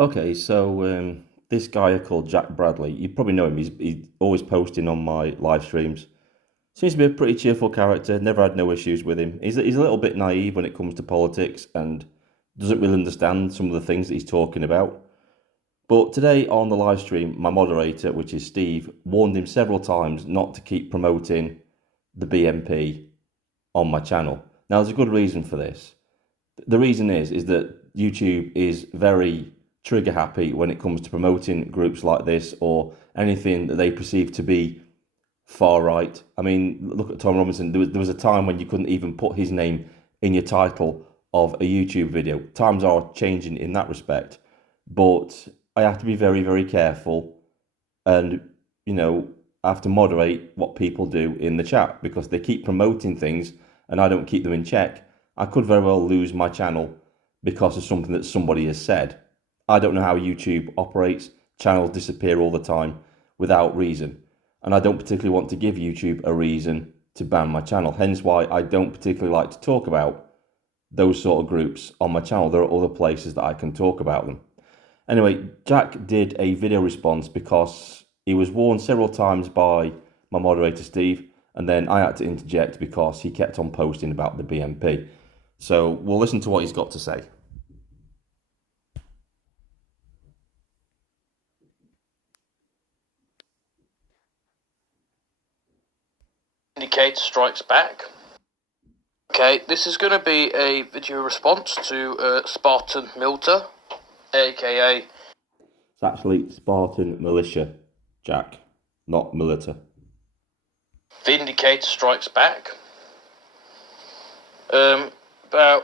Okay, so this guy called Jack Bradley, you probably know him. He's always posting on my live streams. Seems to be a pretty cheerful character. Never had no issues with him. He's a little bit naive when it comes to politics and doesn't really understand some of the things that he's talking about. But today on the live stream, my moderator, which is Steve, warned him several times not to keep promoting the BNP on my channel. Now, there's a good reason for this. The reason is that YouTube is very trigger happy when it comes to promoting groups like this or anything that they perceive to be far right. I mean, look at Tom Robinson. There was a time when you couldn't even put his name in your title of a YouTube video. Times are changing in that respect, but I have to be very, very careful, and I have to moderate what people do in the chat because they keep promoting things and I don't keep them in check. I could very well lose my channel because of something that somebody has said. I don't know how YouTube operates. Channels disappear all the time without reason. And I don't particularly want to give YouTube a reason to ban my channel. Hence why I don't particularly like to talk about those sort of groups on my channel. There are other places that I can talk about them. Anyway, Jack did a video response because he was warned several times by my moderator, Steve, and then I had to interject because he kept on posting about the BNP. So we'll listen to what he's got to say. Vindicator Strikes Back. Okay, this is going to be a video response to Spartan Milter, aka... It's actually Spartan Militia, Jack, not Milita. Vindicator Strikes Back. There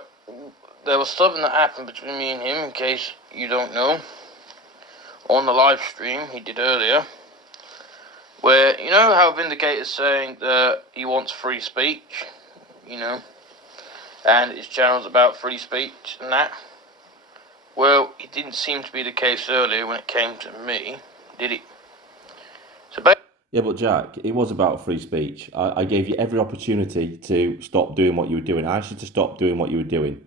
was something that happened between me and him, in case you don't know, on the live stream he did earlier, where, you know how Vindicator's saying that he wants free speech, and his channel's about free speech and that? Well, it didn't seem to be the case earlier when it came to me, did it? Yeah, but Jack, it was about free speech. I gave you every opportunity to stop doing what you were doing. I asked you to stop doing what you were doing.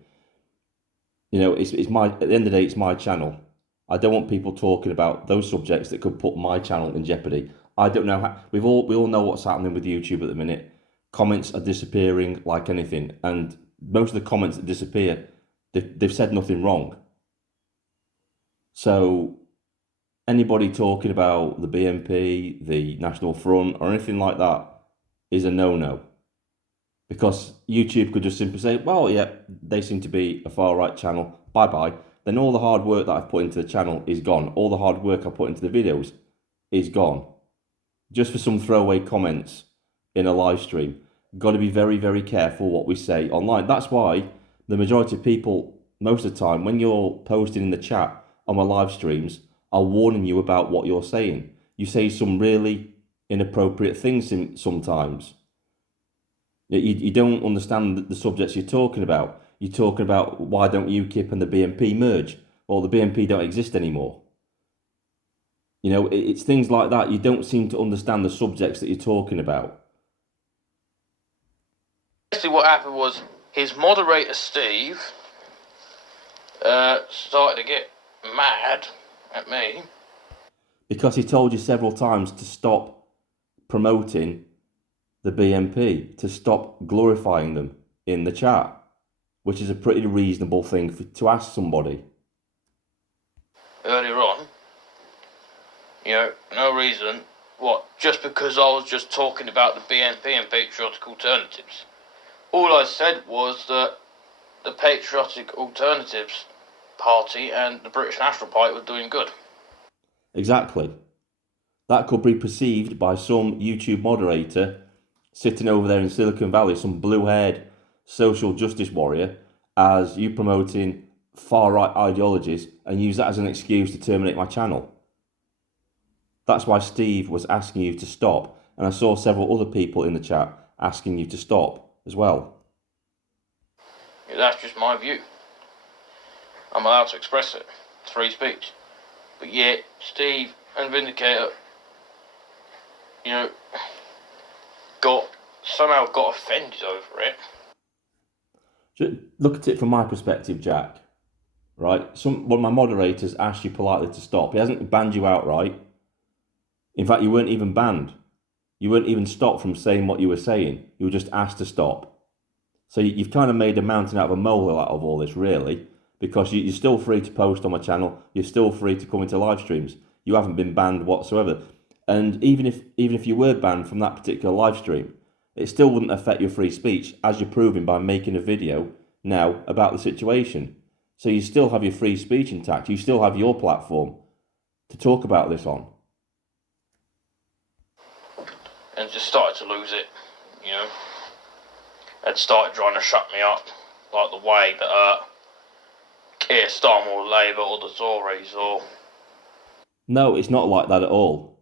It's my, at the end of the day, it's my channel. I don't want people talking about those subjects that could put my channel in jeopardy. I don't know how, we all know what's happening with YouTube at the minute. Comments are disappearing like anything, and most of the comments that disappear, they've said nothing wrong. So anybody talking about the BNP, the National Front, or anything like that is a no-no. Because YouTube could just simply say, well, yeah, they seem to be a far-right channel, bye-bye. Then all the hard work that I've put into the channel is gone. All the hard work I put into the videos is gone. Just for some throwaway comments in a live stream. Got to be very, very careful what we say online. That's why the majority of people, most of the time, when you're posting in the chat on my live streams, are warning you about what you're saying. You say some really inappropriate things sometimes. You don't understand the subjects you're talking about. You're talking about why don't UKIP and the BNP merge? Well, the BNP don't exist anymore. It's things like that. You don't seem to understand the subjects that you're talking about. Basically what happened was his moderator, Steve, started to get mad at me. Because he told you several times to stop promoting the BNP, to stop glorifying them in the chat, which is a pretty reasonable thing to ask somebody. Earlier on, no reason, just because I was just talking about the BNP and Patriotic Alternatives. All I said was that the Patriotic Alternatives Party and the British National Party were doing good. Exactly. That could be perceived by some YouTube moderator sitting over there in Silicon Valley, some blue-haired social justice warrior, as you promoting far-right ideologies and use that as an excuse to terminate my channel. That's why Steve was asking you to stop, and I saw several other people in the chat asking you to stop as well. Yeah, that's just my view. I'm allowed to express it. It's free speech. But yet, Steve and Vindicator, somehow got offended over it. Look at it from my perspective, Jack. right? One of my moderators asked you politely to stop. He hasn't banned you outright. In fact, you weren't even banned. You weren't even stopped from saying what you were saying. You were just asked to stop. So you've kind of made a mountain out of a molehill out of all this, really, because you're still free to post on my channel. You're still free to come into live streams. You haven't been banned whatsoever. And even if you were banned from that particular live stream, it still wouldn't affect your free speech, as you're proving by making a video now about the situation. So you still have your free speech intact. You still have your platform to talk about this on. And just started to lose it, you know. Had started trying to shut me up, like the way that Keir Starmer or Labour or the Tories or... No, it's not like that at all.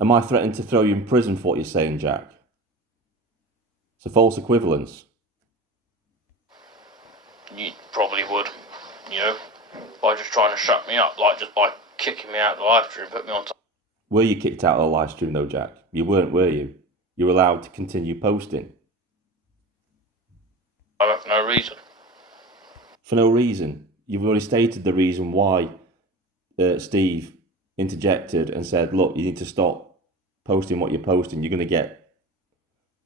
Am I threatening to throw you in prison for what you're saying, Jack? It's a false equivalence. You probably would, you know, by just trying to shut me up, like just by kicking me out of the live stream, put me on top. Were you kicked out of the live stream though, Jack? You weren't, were you? You were allowed to continue posting. For no reason. For no reason. You've already stated the reason why Steve interjected and said, look, you need to stop posting what you're posting. You're going to get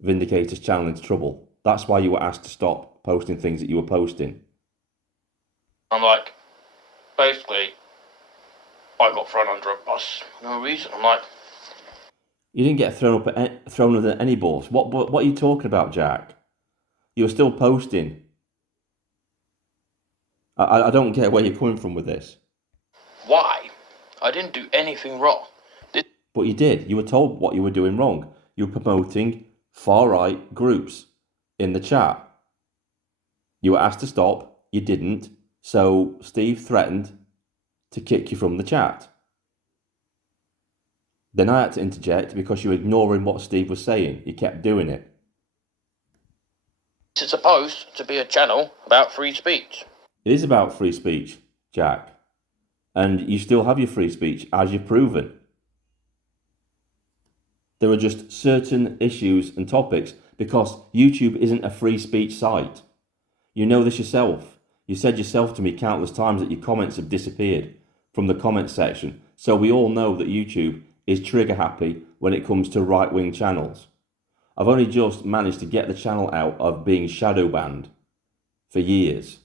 Vindicator's channel into trouble. That's why you were asked to stop posting things that you were posting. I'm like, basically, I got thrown under a bus for no reason. I'm like... You didn't get thrown under any bus. What are you talking about, Jack? You were still posting. I don't get where you're coming from with this. Why? I didn't do anything wrong. But you did. You were told what you were doing wrong. You were promoting far-right groups in the chat. You were asked to stop. You didn't. So Steve threatened to kick you from the chat. Then I had to interject because you were ignoring what Steve was saying. You kept doing it. It's supposed to be a channel about free speech. It is about free speech, Jack. And you still have your free speech, as you've proven. There are just certain issues and topics because YouTube isn't a free speech site. You know this yourself. You said yourself to me countless times that your comments have disappeared from the comment section. So we all know that YouTube is trigger happy when it comes to right-wing channels. I've only just managed to get the channel out of being shadow banned for years.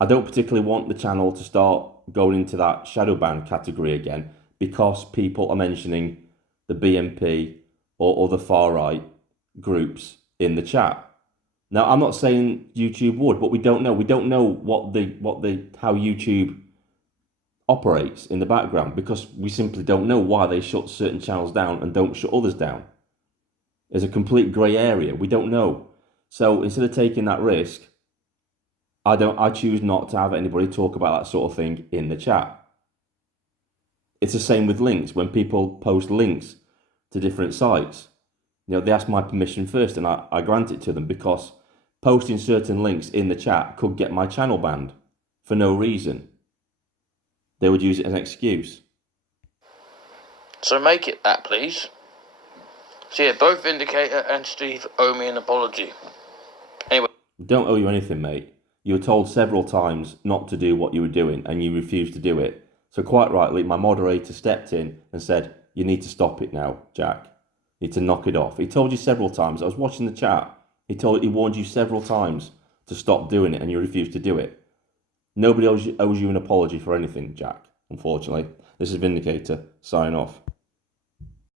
I don't particularly want the channel to start going into that shadow ban category again because people are mentioning the BNP or other far-right groups in the chat. Now, I'm not saying YouTube would, but we don't know. We don't know how YouTube operates in the background because we simply don't know why they shut certain channels down and don't shut others down. There's a complete grey area. We don't know. So instead of taking that risk, I choose not to have anybody talk about that sort of thing in the chat. It's the same with links. When people post links to different sites, you know, they ask my permission first and I grant it to them because posting certain links in the chat could get my channel banned for no reason. They would use it as an excuse. So make it that, please. So yeah, both Vindicator and Steve owe me an apology. Anyway. Don't owe you anything, mate. You were told several times not to do what you were doing and you refused to do it. So quite rightly, my moderator stepped in and said, you need to stop it now, Jack. You need to knock it off. He told you several times. I was watching the chat. He warned you several times to stop doing it and you refused to do it. Nobody owes you an apology for anything, Jack, unfortunately. This is Vindicator, signing off.